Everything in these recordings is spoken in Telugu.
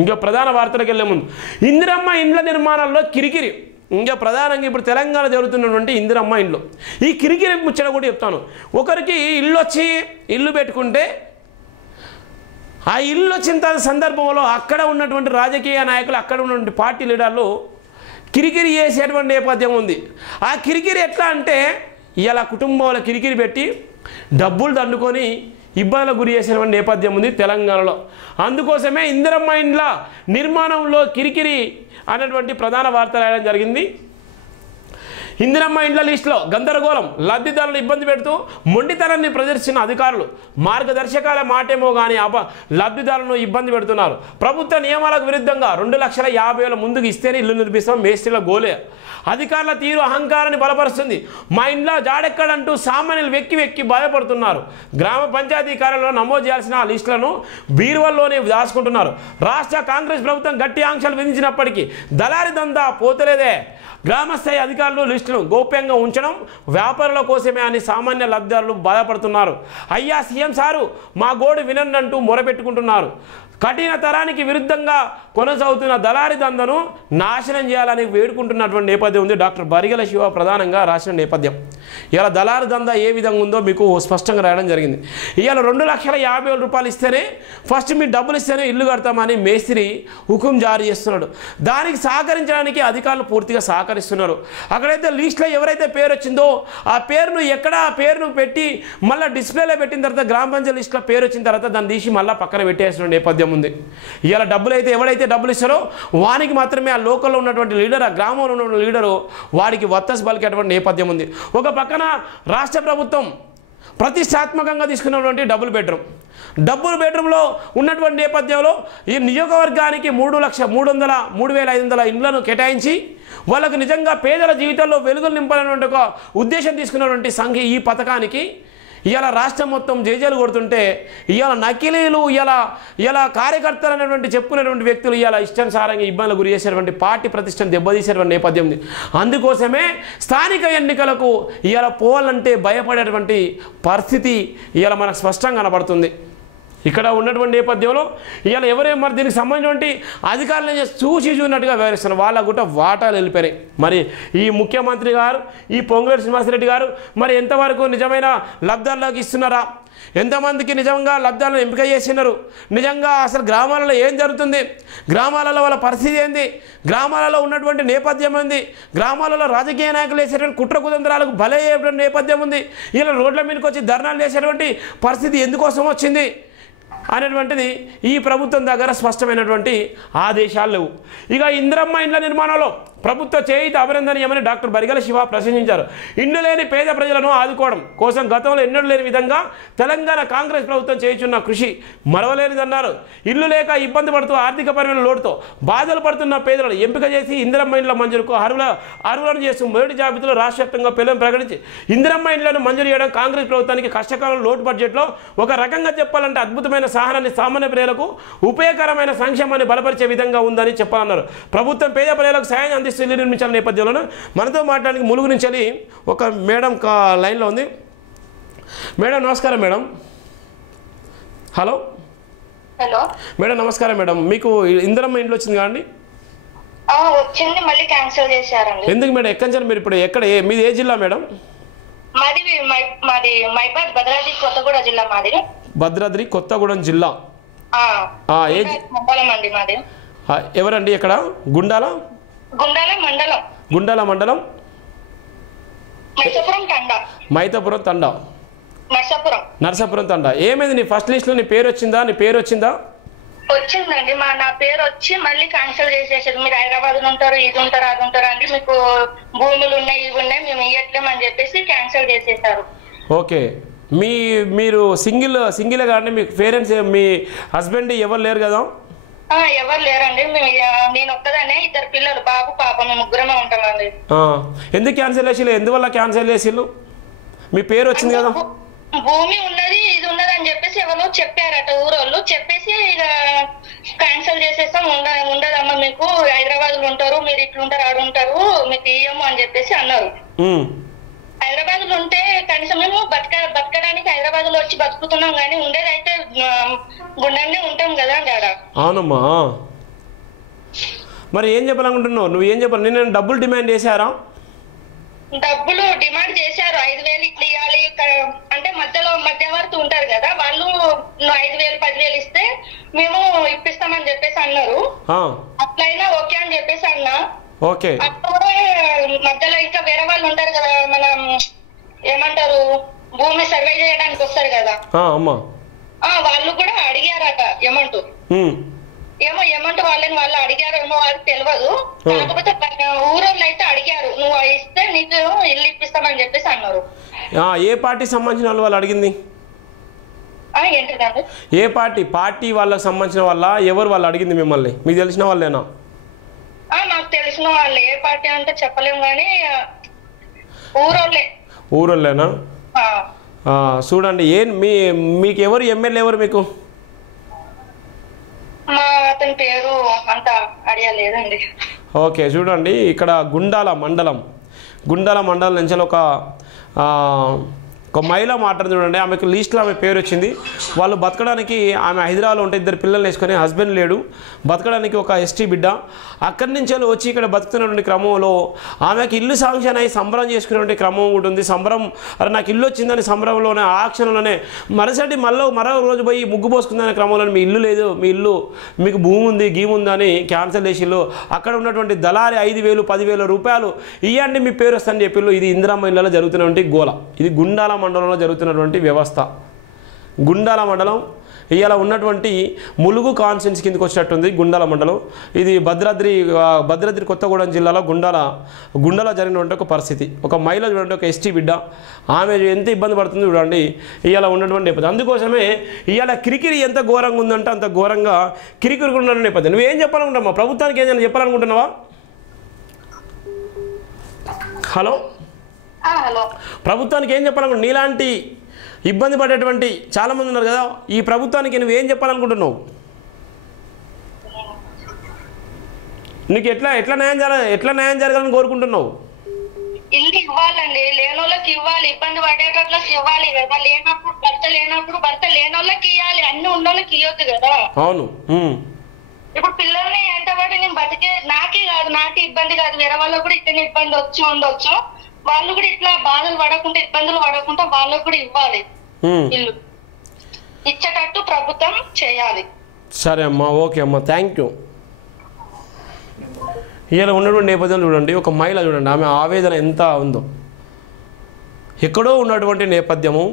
ఇంకా ప్రధాన వార్తలకు వెళ్ళే ముందు ఇందిరమ్మ ఇండ్ల నిర్మాణంలో కిరికిరి. ఇంకా ప్రధానంగా ఇప్పుడు తెలంగాణ జరుగుతున్నటువంటి ఇందిరమ్మ ఇండ్లు, ఈ కిరికిరి ముచ్చట కూడా చెప్తాను. ఒకరికి ఇల్లు వచ్చి ఇల్లు పెట్టుకుంటే ఆ ఇల్లు వచ్చిన సందర్భంలో అక్కడ ఉన్నటువంటి రాజకీయ నాయకులు, అక్కడ ఉన్నటువంటి పార్టీ లీడర్లు కిరికిరి చేసేటువంటి నేపథ్యం ఉంది. ఆ కిరికిరి ఎట్లా అంటే ఇలా కుటుంబంలో కిరికిరి పెట్టి డబ్బులు దండుకొని ఇబ్బందులకు గురి చేసేటువంటి నేపథ్యం ఉంది తెలంగాణలో. అందుకోసమే ఇందిరమ్మ ఇండ్ల నిర్మాణంలో కిరికిరి అనేటువంటి ప్రధాన వార్త రాయడం జరిగింది. ఇందిరమ్మ ఇండ్ల లిస్టులో గందరగోళం, లబ్ధిదారులను ఇబ్బంది పెడుతూ మొండితనాన్ని ప్రదర్శించిన అధికారులు. మార్గదర్శకాల మాటేమో కానీ లబ్ధిదారులను ఇబ్బంది పెడుతున్నారు. ప్రభుత్వ నియమాలకు విరుద్ధంగా 2,50,000 ముందుకు ఇస్తేనే ఇల్లు నిర్మిస్తాం మేస్త్రీల గోలే. అధికారుల తీరు అహంకారాన్ని బలపరుస్తుంది. మా ఇంట్లో జాడెక్కడంటూ సామాన్యులు వెక్కి వెక్కి బాధపడుతున్నారు. గ్రామ పంచాయతీ కార్యాలయంలో నమోదు చేయాల్సిన ఆ లిస్టులను బీరువల్లోనే దాచుకుంటున్నారు. రాష్ట్ర కాంగ్రెస్ ప్రభుత్వం గట్టి ఆంక్షలు విధించినప్పటికీ దళారి దందా పోతలేదే. గ్రామస్థాయి అధికారులు లిస్టును గోప్యంగా ఉంచడం వ్యాపారుల కోసమే అని సామాన్య లబ్ధిదారులు బాధపడుతున్నారు. అయ్యా సీఎం సారు మా గోడు వినండి అంటూ మొరపెట్టుకుంటున్నారు. కఠిన తరానికి విరుద్ధంగా కొనసాగుతున్న దళారి దందను నాశనం చేయాలని వేడుకుంటున్నటువంటి నేపథ్యం ఉంది. డాక్టర్ బరిగెల శివ ప్రధానంగా రాసిన నేపథ్యం. ఇలా దళారి దంద ఏ విధంగా ఉందో మీకు స్పష్టంగా రాయడం జరిగింది. ఇవాళ 2,50,000 రూపాయలు ఇస్తేనే ఫస్ట్ మీ డబ్బులు ఇస్తేనే ఇల్లు కడతామని మేస్త్రి హుకుం జారీ చేస్తున్నాడు. దానికి సహకరించడానికి అధికారులు పూర్తిగా సహకరిస్తున్నారు. అక్కడైతే లిస్టులో ఎవరైతే పేరు వచ్చిందో ఆ పేరును పేరును పెట్టి మళ్ళీ డిస్ప్లేలో పెట్టిన తర్వాత గ్రామ పంచాయతీ లిస్టులో పేరు వచ్చిన తర్వాత దాన్ని తీసి మళ్ళీ పక్కన పెట్టేసిన నేపథ్యం ఉంది. ఇవాళ డబ్బులు అయితే ఎవరైతే డబ్బులు ఇస్తారో వానికి మాత్రమే ఆ లోకల్లో ఉన్నటువంటి లీడర్, ఆ గ్రామంలో ఉన్నటువంటి లీడరు వాడికి వత్తస్ పలికేటువంటి నేపథ్యం ఉంది. ఒక పక్కన రాష్ట్ర ప్రభుత్వం ప్రతిష్టాత్మకంగా తీసుకున్నటువంటి డబుల్ బెడ్రూమ్లో ఉన్నటువంటి నేపథ్యంలో ఈ నియోజకవర్గానికి 3,500 ఇండ్లను కేటాయించి వాళ్ళకు నిజంగా పేదల జీవితాల్లో వెలుగులు నింపాలన్నటువంటి ఒక ఉద్దేశం తీసుకున్నటువంటి సంఘ ఈ పథకానికి ఇవాళ రాష్ట్రం మొత్తం జేజేలు కొడుతుంటే ఇవాళ నకిలీలు ఇలా కార్యకర్తలు అనేటువంటి చెప్పుకునేటువంటి వ్యక్తులు ఇవాళ ఇష్టానుసారంగా ఇబ్బందులు గురి చేసేటువంటి పార్టీ ప్రతిష్టను దెబ్బతీసేటువంటి నేపథ్యం ఉంది. అందుకోసమే స్థానిక ఎన్నికలకు ఇవాళ పోవాలంటే భయపడేటువంటి పరిస్థితి ఇవాళ మనకు స్పష్టంగా కనబడుతుంది. ఇక్కడ ఉన్నటువంటి నేపథ్యంలో ఇవాళ ఎవరేం మరి దీనికి సంబంధించినటువంటి అధికారులను చూసినట్టుగా వ్యవహరిస్తున్నారు. వాళ్ళ గుట్ట వాటాలు వెళ్ళిపోయినాయి. మరి ఈ ముఖ్యమంత్రి గారు, ఈ పొంగులేటి శ్రీనివాసరెడ్డి గారు మరి ఎంతవరకు నిజమైన లబ్ధాల్లోకి ఇస్తున్నారా? ఎంతమందికి నిజంగా లబ్ధాలను ఎంపిక చేసినారు? నిజంగా అసలు గ్రామాలలో ఏం జరుగుతుంది? గ్రామాలలో వాళ్ళ పరిస్థితి ఏంది? గ్రామాలలో ఉన్నటువంటి నేపథ్యం ఏంది? గ్రామాలలో రాజకీయ నాయకులు వేసేటువంటి కుట్ర కుతంత్రాలకు బలయ్యేటువంటి నేపథ్యం ఉంది. ఇలా రోడ్ల మీదకి వచ్చి ధర్నాలు చేసేటువంటి పరిస్థితి ఎందుకోసం వచ్చింది అనేటువంటిది ఈ ప్రభుత్వం దగ్గర స్పష్టమైనటువంటి ఆదేశాలు లేవు. ఇక ఇందిరమ్మ ఇండ్ల నిర్మాణంలో ప్రభుత్వ చేయిత అభినందనీయమని డాక్టర్ బరిగెల శివ ప్రశంసించారు. ఇల్లు లేని పేద ప్రజలను ఆదుకోవడం కోసం గతంలో ఎన్నడూ లేని విధంగా తెలంగాణ కాంగ్రెస్ ప్రభుత్వం చేయుచున్న కృషి మరవలేనిదన్నారు. ఇల్లు లేక ఇబ్బంది పడుతూ ఆర్థికపరమైన లోటుతో బాధలు పడుతున్న పేదలను ఎంపిక చేసి ఇందిరమ్మ ఇండ్ల మంజూరుకు అర్హులను చేస్తూ మొదటి జాబితాలో రాష్ట్ర వ్యాప్తంగా పిల్లలను ప్రకటించి ఇందిరమ్మ ఇండ్లను మంజూరు చేయడం కాంగ్రెస్ ప్రభుత్వానికి కష్టకాలం లోటు బడ్జెట్లో ఒక రకంగా చెప్పాలంటే అద్భుతమైన సహనాన్ని సామాన్య ప్రజలకు ఉపయోగకరమైన సంక్షేమాన్ని బలపరిచే విధంగా ఉందని చెప్పాలన్నారు. ప్రభుత్వం పేద ప్రజలకు సాయం అందిస్తూ ఇల్లు నిర్మించాల నేపథ్యంలో మనతో మాట్లాడడానికి ములుగు నుంచి ఒక మేడం లైన్లో ఉంది. మేడం నమస్కారం మేడం. హలో మేడం నమస్కారం మేడం. మీకు ఇందిరమ్మ ఇండ్లు వచ్చింది కాండి? వచ్చింది, మళ్ళీ క్యాన్సిల్ చేశారండి. ఎందుకు మేడం? ఎక్కడ మీరు ఇప్పుడు ఎక్కడ మీది ఏ జిల్లా మేడం? మాది మైబాద్ భద్రాద్రి కొత్తగూడెం జిల్లా. భద్రాద్రి కొత్తగూడెం జిల్లా. మండలం అండి మాది. ఎవరండి? ఎక్కడ? గుండాల మండలం మైతాపురం తండా నర్సాపురం తండా. ఏమైంది? నీ ఫస్ట్ లిస్ట్ లో నీ పేరు వచ్చిందా? వచ్చిందండి. నా పేరు వచ్చి మళ్ళీ క్యాన్సిల్ చేసేసారు. మీరు హైదరాబాద్ ఉంటారు, ఇది ఉంటారు, అది ఉంటారు అండి, మీకు భూములు ఉన్నాయి, ఇవి ఉన్నాయి, మేము ఇవ్వట్లేము అని చెప్పేసి క్యాన్సిల్ చేసేసారు. ఓకే. మీరు సింగిల్ కానీ మీకు పేరెంట్స్, మీ హస్బెండ్ ఎవరు లేరు కదా? ఎవరు లేరండి. నేను ఒక్కదానే, 2 పిల్లలు, బాబు పాప, మేము ముగ్గురమే ఉంటామండి. ఎందుకు క్యాన్సిల్ చేసి? ఎందువల్ల క్యాన్సిల్ చేసిళ్ళు? మీ పేరు వచ్చింది కదా? భూమి ఉన్నది, ఇది ఉన్నది అని చెప్పేసి ఎవరో చెప్పారట ఊరోళ్ళు. చెప్పేసి ఇక క్యాన్సిల్ చేసేస్తాం, ఉండదమ్మా, మీకు హైదరాబాద్ లో ఉంటారు, మీరు ఇట్లుంటారు, ఆడుంటారు, మీకు ఇయ్యము అని చెప్పేసి అన్నారు. హైదరాబాద్ లో ఉంటే కనీసం మేము బతకడానికి హైదరాబాద్ లో వచ్చి బతుకుతున్నాం, కానీ ఉండేదైతే గుండెనే ఉంటాం కదా. అవునమ్మా. మరి ఏం చెప్పాలనుకుంటున్నావు? నువ్వు ఏం చెప్పాలి? నేను డబ్బులు డిమాండ్ చేశారా? డబ్బులు డిమాండ్ చేశారు, 5,000 ఇట్లా ఇవ్వాలి అంటే మధ్యలో మధ్యవర్తి ఉంటారు కదా, వాళ్ళు 5,000 10,000 ఇస్తే మేము ఇప్పిస్తామని చెప్పేసి అన్నారు. అట్లయినా ఓకే అని చెప్పేసి అన్నా. ఓకే. అప్పుడు మధ్యలో ఇంకా వేరే వాళ్ళు ఉంటారు కదా, మనం ఏమంటారు భూమి సర్వే చేయడానికి వస్తారు కదా, వాళ్ళు కూడా అడిగారట అమౌంట్. అమౌంట్ వాళ్ళు అడిగారేమో అది తెలియదు, కాకపోతే ఊరోళ్ళు అయితే అడిగారు, నువ్వు ఇస్తే నీకు ఇల్లు ఇప్పిస్తామని చెప్పేసి అన్నారు. ఏ పార్టీ సంబంధించిన వాళ్ళు అడిగింది? ఏంటిదండి? ఏ పార్టీ వాళ్ళకి సంబంధించిన వాళ్ళ, ఎవరు వాళ్ళు అడిగింది మిమ్మల్ని? మీకు తెలిసిన వాళ్ళేనా? నాకు తెలిసిన వాళ్ళు. ఏ పార్టీ అంటే చెప్పలేము కానీ ఊరోళ్ళేనా? చూడండి, మీకు ఎవరు ఎమ్మెల్యే ఎవరు మీకు? అతని పేరు అంత ఐడియా లేదండి. ఓకే, చూడండి, ఇక్కడ గుండాల మండలం నుంచి ఒక మహిళ మాట్లాడుతుంది చూడండి. ఆమెకు లిస్ట్లో ఆమె పేరు వచ్చింది. వాళ్ళు బతకడానికి, ఆమె హైదరాబాద్లో ఉంటే 2 పిల్లలు వేసుకొని, హస్బెండ్ లేడు, బతకడానికి ఒక ఎస్టీ బిడ్డ. అక్కడి నుంచి వచ్చి ఇక్కడ బతుకుతున్నటువంటి క్రమంలో ఆమెకు ఇల్లు శాంక్షన్ అయ్యి సంబరం చేసుకునేటువంటి క్రమం ఉంటుంది. సంబరం, అరే నాకు ఇల్లు వచ్చిందని సంబరంలోనే, ఆ క్షణంలోనే మరుసటి మరో రోజు పోయి ముగ్గు పోసుకుందనే క్రమంలో మీ ఇల్లు లేదు, మీకు భూమి ఉంది, గీముంది అని క్యాన్సిల్ చేసిల్లు. అక్కడ ఉన్నటువంటి దళారి 5,000 10,000 రూపాయలు ఇవ్వండి మీ పేరు వస్తుందని చెప్పిల్లు. ఇది ఇందిరమ్మ ఇళ్లలో జరుగుతున్నటువంటి గోల. ఇది గుండాల మండలంలో జరుగుతున్నటువంటి వ్యవస్థ. గుండాల మండలం ఇవాళ ఉన్నటువంటి ములుగు కాన్స్టిట్యున్సీ కిందకి వచ్చినట్టుంది గుండాల మండలం. ఇది భద్రాద్రి కొత్తగూడెం జిల్లాలో గుండాల జరిగినటువంటి ఒక పరిస్థితి. ఒక మహిళ చూడండి, ఒక ఎస్టీ బిడ్డ, ఆమె ఎంత ఇబ్బంది పడుతుంది చూడండి ఇవాళ ఉన్నటువంటి నేపథ్యం. అందుకోసమే ఇవాళ కిరికిరి ఎంత ఘోరంగా ఉందంటే అంత ఘోరంగా కిరికిరి ఉన్న నేపథ్యం. నువ్వేం చెప్పాలనుకుంటున్నావా? ప్రభుత్వానికి ఏదైనా చెప్పాలనుకుంటున్నావా? హలో, ప్రభుత్వానికి ఏం చెప్పాలనుకుంటున్నావు? నీలాంటి ఇబ్బంది పడేటువంటి చాలామంది ఉన్నారు కదా, ఈ ప్రభుత్వానికి నువ్వేం చెప్పాలనుకుంటున్నావు? నీకు ఎట్లా న్యాయం జరగాలని కోరుకుంటున్నావు? ఇల్లు ఇవ్వాలండి, లేనోళ్ళకి ఇవ్వాలి, ఇబ్బంది పడేటోళ్ళకి ఇవ్వాలి కదా. లేనప్పుడు భర్త లేనోళ్ళకి ఇవ్వాలి, అన్ని ఉన్నోళ్ళకి ఇవ్వద్దు కదా. అవును. ఇప్పుడు పిల్లల్ని ఎంతబడి నేను నాకే కాదు, నాకే ఇబ్బంది కాదు, వేరే వాళ్ళకి కూడా ఇతని ఇబ్బంది ఉండొచ్చు. వాళ్ళు కూడా ఇట్లా బాధలు పడకుండా, ఇబ్బందులు పడకుండా వాళ్ళకు కూడా ఇవ్వాలి. ఇల్లు ఇచ్చేటట్టు ప్రభుత్వం చేయాలి. సరే అమ్మా, ఓకే అమ్మా, థ్యాంక్ యూ. ఇలా ఉన్నటువంటి నేపథ్యం చూడండి, ఒక మహిళ చూడండి, ఆమె ఆవేదన ఎంత ఉందో. ఎక్కడో ఉన్నటువంటి నేపథ్యము,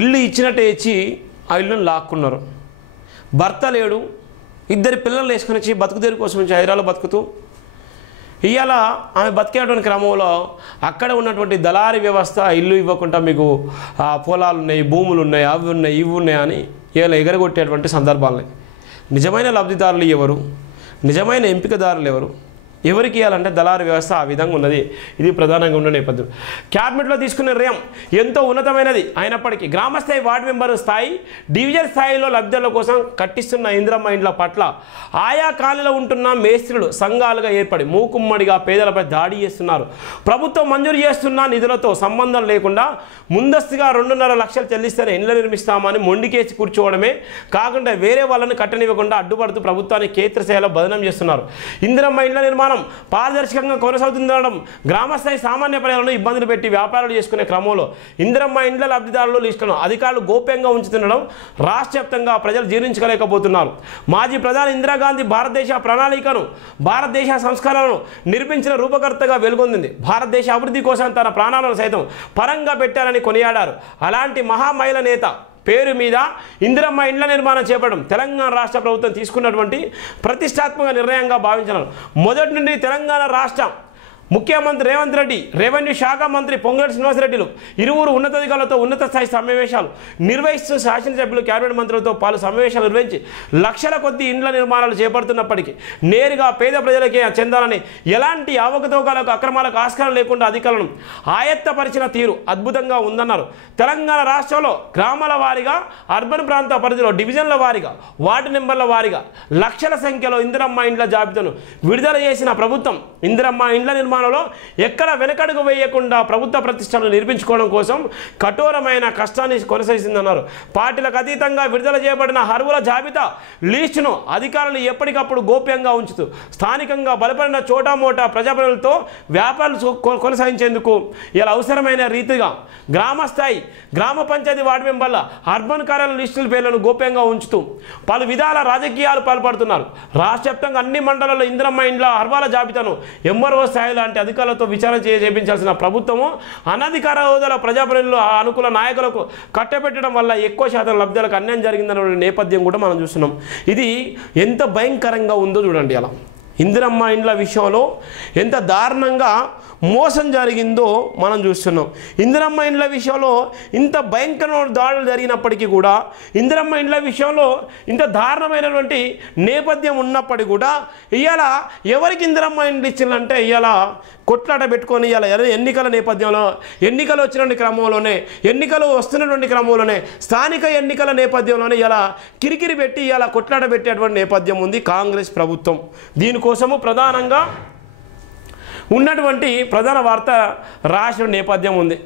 ఇల్లు ఇచ్చినట్టే ఇచ్చి ఆ ఇల్లును లాక్కున్నారు. భర్త లేడు, 2 పిల్లలు వేసుకొని వచ్చి బతుకుదేరు కోసం వచ్చి హైదరాబాద్లో బతుకుతూ ఇవాళ ఆమె బతికేటువంటి క్రమంలో అక్కడ ఉన్నటువంటి దళారీ వ్యవస్థ ఇల్లు ఇవ్వకుండా మీకు పొలాలు ఉన్నాయి, భూములు ఉన్నాయి, అవి ఉన్నాయి, ఇవి ఉన్నాయి అని ఇలా ఎగరగొట్టేటువంటి సందర్భాలని. నిజమైన లబ్ధిదారులు ఎవరు? నిజమైన ఎంపికదారులు ఎవరు? ఎవరికి ఇవ్వాలంటే దళారీ వ్యవస్థ ఆ విధంగా ఉన్నది. ఇది ప్రధానంగా ఉన్న నేపథ్యం. క్యాబినెట్లో తీసుకున్న నిర్ణయం ఎంతో ఉన్నతమైనది అయినప్పటికీ గ్రామస్థాయి వార్డు మెంబరు స్థాయి, డివిజన్ స్థాయిలో లబ్ధిదారుల కోసం కట్టిస్తున్న ఇందిరమ్మ ఇండ్ల పట్ల ఆయా కాలంలో ఉంటున్న మేస్త్రులు సంఘాలుగా ఏర్పడి మూకుమ్మడిగా పేదలపై దాడి చేస్తున్నారు. ప్రభుత్వం మంజూరు చేస్తున్న నిధులతో సంబంధం లేకుండా ముందస్తుగా 2.5 లక్షలు చెల్లిస్తేనే ఇండ్లు నిర్మిస్తామని మొండికేసి కూర్చోవడమే కాకుండా వేరే వాళ్ళని కట్టనివ్వకుండా అడ్డుపడుతూ ప్రభుత్వాన్ని క్షేత్రస్థాయిలో బదనం చేస్తున్నారు. ఇందిరమ్మ ఇండ్ల నిర్మాణం పారదర్శకంగా కొనసాగుతుండడం గ్రామస్థాయి సామాన్య ప్రజలను ఇబ్బందులు పెట్టి వ్యాపారాలు చేసుకునే క్రమంలో ఇందిరమ్మ ఇండ్ల లబ్ధిదారుల లిస్టులను అధికారులు గోప్యంగా ఉంచుతుండడం రాష్ట్ర వ్యాప్తంగా ప్రజలు జీర్ణించుకోలేకపోతున్నారు. మాజీ ప్రధాని ఇందిరాగాంధీ భారతదేశ ప్రణాళికను, భారతదేశ సంస్కరణను నిర్మించిన రూపకర్తగా వెలుగొందింది. భారతదేశ అభివృద్ధి కోసం తన ప్రాణాలను సైతం పరంగా పెట్టారని కొనియాడారు. అలాంటి మహామహిళ నేత పేరు మీద ఇందిరమ్మ ఇండ్ల నిర్మాణం చేపట్టడం తెలంగాణ రాష్ట్ర ప్రభుత్వం తీసుకున్నటువంటి ప్రతిష్టాత్మక నిర్ణయంగా భావించారు. మొదటి నుండి తెలంగాణ రాష్ట్రం ముఖ్యమంత్రి రేవంత్ రెడ్డి, రెవెన్యూ శాఖ మంత్రి పొంగులేటి శ్రీనివాసరెడ్డిలు ఇరువురు ఉన్నతాధికారులతో ఉన్నత స్థాయి సమావేశాలు నిర్వహిస్తూ శాసనసభ్యులు, క్యాబినెట్ మంత్రులతో పలు సమావేశాలు నిర్వహించి లక్షల కొద్ది ఇండ్ల నిర్మాణాలు చేపడుతున్నప్పటికీ నేరుగా పేద ప్రజలకే చెందాలని ఎలాంటి అవకతవకలకు, అక్రమాలకు ఆస్కారం లేకుండా అధికారులను ఆయత్తపరిచిన తీరు అద్భుతంగా ఉందన్నారు. తెలంగాణ రాష్ట్రంలో గ్రామాల వారీగా, అర్బన్ ప్రాంత పరిధిలో డివిజన్ల వారీగా, వార్డు నెంబర్ల వారీగా లక్షల సంఖ్యలో ఇందిరమ్మ ఇండ్ల జాబితాను విడుదల చేసిన ప్రభుత్వం ఇందిరమ్మ ఇండ్ల నిర్మాణం నిర్మాణంలో ఎక్కడ వెనకడుగు వేయకుండా ప్రభుత్వ ప్రతిష్టలను నిర్మించుకోవడం కోసం కఠోరమైన కష్టాన్ని కొనసాగిస్తుందన్నారు. పార్టీలకు అతీతంగా విడుదల చేయబడిన అర్హుల జాబితా లిస్టును అధికారులు ఎప్పటికప్పుడు గోప్యంగా ఉంచుతూ స్థానికంగా బలపడిన చోటామోటా ప్రజాప్రతినిధులతో వ్యాపారాలు కొనసాగించేందుకు ఇలా అవసరమైన రీతిగా గ్రామస్థాయి గ్రామ పంచాయతీ వార్డు మెంబర్ల అర్బన్ కార్యాలయ లిస్టుల పేర్లను గోప్యంగా ఉంచుతూ పలు విధాల రాజకీయాలు పాల్పడుతున్నారు. రాష్ట్ర వ్యాప్తంగా అన్ని మండలాల్లో ఇందిరమ్మ ఇండ్ల అర్హుల జాబితాను ఎంఆర్ఓ స్థాయి లాంటి అధికారులతో విచారణ చేయించాల్సిన ప్రభుత్వము అనధికార హోదాల ప్రజాప్రతినిధులు అనుకూల నాయకులకు కట్టబెట్టడం వల్ల ఎక్కువ శాతం లబ్ధిదారులకు అన్యాయం జరిగిందనే నేపథ్యం కూడా మనం చూస్తున్నాం. ఇది ఎంత భయంకరంగా ఉందో చూడండి. అలా ఇందిరమ్మ ఇండ్ల విషయంలో ఎంత దారుణంగా మోసం జరిగిందో మనం చూస్తున్నాం. ఇందిరమ్మ ఇండ్ల విషయంలో ఇంత భయంకరమైన దాడులు జరిగినప్పటికీ కూడా ఇందిరమ్మ ఇండ్ల విషయంలో ఇంత దారుణమైనటువంటి నేపథ్యం ఉన్నప్పటికీ కూడా ఇవాళ ఎవరికి ఇందిరమ్మ ఇండ్లు ఇచ్చిందంటే ఇవాళ కొట్లాట పెట్టుకొని ఇవాళ ఎన్నికల నేపథ్యంలో ఎన్నికలు వచ్చినటువంటి క్రమంలోనే ఎన్నికలు వస్తున్నటువంటి క్రమంలోనే స్థానిక ఎన్నికల నేపథ్యంలోనే ఇలా కిరికిరి పెట్టి ఇలా కొట్లాట పెట్టేటువంటి నేపథ్యం ఉంది కాంగ్రెస్ ప్రభుత్వం. దీనికోసము ప్రధానంగా ఉన్నటువంటి ప్రధాన వార్త రాసిన నేపథ్యం ఉంది.